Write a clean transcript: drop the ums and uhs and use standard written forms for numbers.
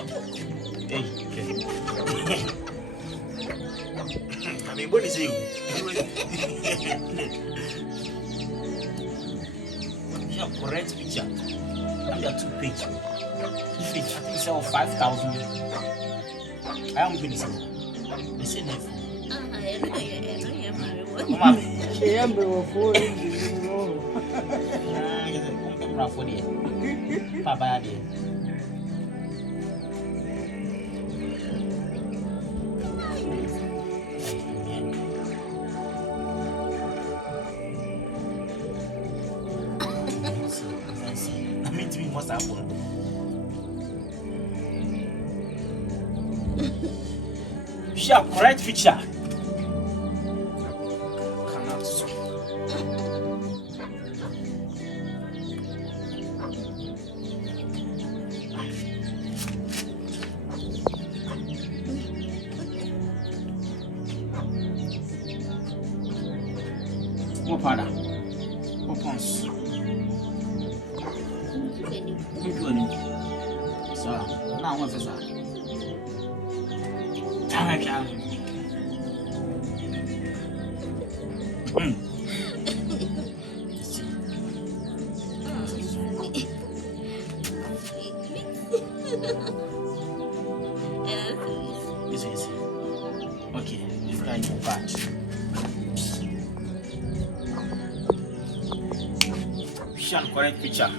Hey, I mean, what is you? You have correct picture. And there are 2 pages. If it, I think sell 5,000. I am going to say. They say never. She am before you. Papa, I mean, to me, what's happened? Share correct picture. Cannot swim. What powder? What pons? So now what's this? This is okay. This guy is bad. Shall correct picture.